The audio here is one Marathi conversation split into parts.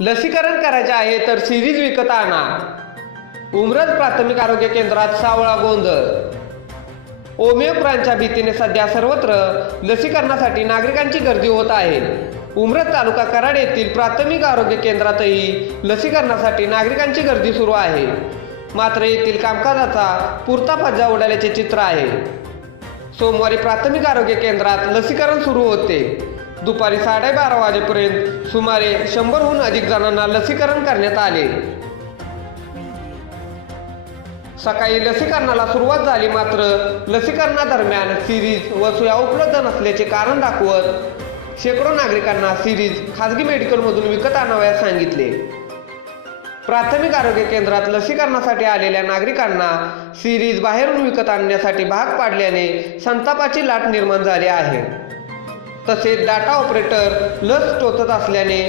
लसीकरण करायचे आहे तर सिरीज विकत आणा. उमरज प्राथमिक आरोग्य केंद्रात सावळा गोंधळ. ओमिओक्रांच्या भीतीने सध्या सर्वत्र लसीकरणासाठी नागरिकांची गर्दी होत आहे. उमरज तालुका कराड येथील प्राथमिक आरोग्य केंद्रातही लसीकरणासाठी नागरिकांची गर्दी सुरू आहे. मात्र येथील कामकाजाचा पुरता फज्जा उडाल्याचे चित्र आहे. सोमवारी प्राथमिक आरोग्य केंद्रात लसीकरण सुरू होते. दुपारी साडेबारा वाजेपर्यंत सुमारे शंभरहून अधिक जणांना लसीकरण करण्यात आले. सकाळी लसीकरणाला सुरुवात झाली मात्र लसीकरणादरम्यान सिरीज व सुया उपलब्ध नसल्याचे कारण दाखवत शेकडो नागरिकांना सिरीज खाजगी मेडिकलमधून विकत आणावयास सांगितले. प्राथमिक आरोग्य केंद्रात लसीकरणासाठी आलेल्या नागरिकांना सिरीज बाहेरून विकत आणण्यासाठी भाग पाडल्याने संतापाची लाट निर्माण झाली आहे. तसेच डाटा ऑपरेटर लस टोचत असल्याने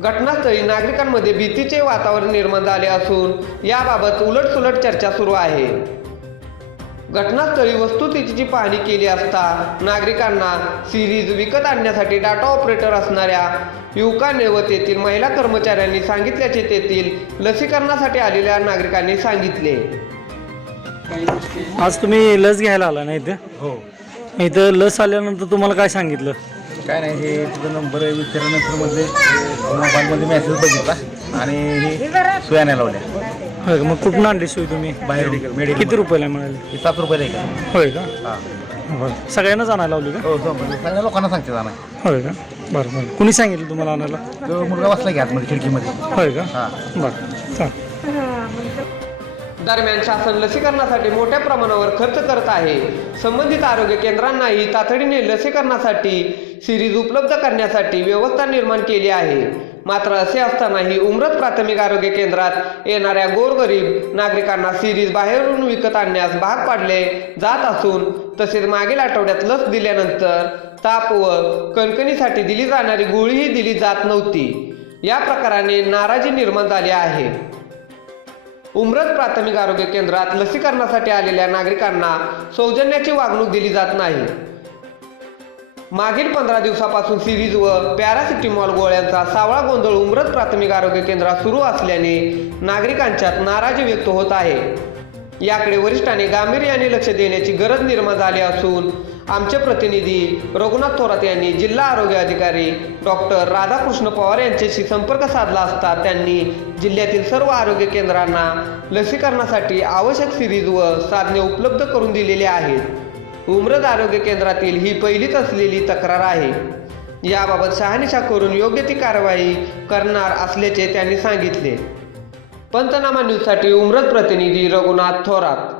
घटनास्थळी नागरिकांमध्ये भीतीचे वातावरण निर्माण झाले असून याबाबत उलटसुलट चर्चा सुरू आहे. घटनास्थळी वस्तुस्थितीची पाहणी केली असता नागरिकांना सिरीज विकत आणण्यासाठी डाटा ऑपरेटर असणाऱ्या युवकाने व तेथील महिला कर्मचाऱ्यांनी सांगितल्याचे तेथील लसीकरणासाठी आलेल्या नागरिकांनी सांगितले. आज तुम्ही लस घ्यायला आला ना इथे? हो. इथं लस आल्यानंतर तुम्हाला काय सांगितलं? काय नाही हे तुझा नंबर विचारल्यानंतरमध्ये मोबाईलमध्ये मेसेज बघितला आणि हे सुयाने लावल्या. होय का? मग कुठून आणली सोय तुम्ही? बाहेर? मेडिकल किती रुपयाला मिळाली? हे सात रुपयाला आहे का? होय का? हा. बरं. सगळ्यांनाच आणायला लावली का? हो समजलं. सगळ्या लोकांना सांगते जाणं होय का? बरं बरं. कुणी सांगितलं तुम्हाला आणायला? तो मुलगा बसला की आतमध्ये खिडकीमध्ये. होय का? हा. बरं चाल दरम्यान शासन लसीकरणासाठी मोठ्या प्रमाणावर खर्च करत आहे. संबंधित आरोग्य केंद्रांनाही तातडीने लसीकरणासाठी सिरीज उपलब्ध करण्यासाठी व्यवस्था निर्माण केली आहे. मात्र असे असतानाही उमरत प्राथमिक आरोग्य केंद्रात येणाऱ्या गोरगरीब नागरिकांना सिरीज बाहेरून विकत आणण्यास भाग पाडले जात असून तसेच मागील आठवड्यात लस दिल्यानंतर ताप व कणकणीसाठी दिली जाणारी गोळीही दिली जात नव्हती. या प्रकाराने नाराजी निर्माण झाली आहे. उमरत प्राथमिक आरोग्य केंद्रात लसीकरणासाठी आलेल्या नागरिकांना सौजन्याची वागणूक दिली जात नाही. मागील पंधरा दिवसापासून सिरीज व पॅरासिटीमॉल गोळ्यांचा सावळा गोंधळ उमरत प्राथमिक आरोग्य केंद्रात सुरू असल्याने नागरिकांच्यात नाराजी व्यक्त होत आहे. याकडे वरिष्ठांनी गांभीर्याने लक्ष देण्याची गरज निर्माण झाली असून आमचे प्रतिनिधी रघुनाथ थोरात यांनी जिल्हा आरोग्य अधिकारी डॉक्टर राधाकृष्ण पवार यांच्याशी संपर्क साधला असता त्यांनी जिल्ह्यातील सर्व आरोग्य केंद्रांना लसीकरणासाठी आवश्यक सिरीज व साधने उपलब्ध करून दिलेली आहेत. उमरद आरोग्य केंद्रातील ही पहिलीच असलेली तक्रार आहे. याबाबत शहानिशा करून योग्य ती कारवाई करणार असल्याचे त्यांनी सांगितले. पंतनामा न्यूजसाठी उमरद प्रतिनिधी रघुनाथ थोरात.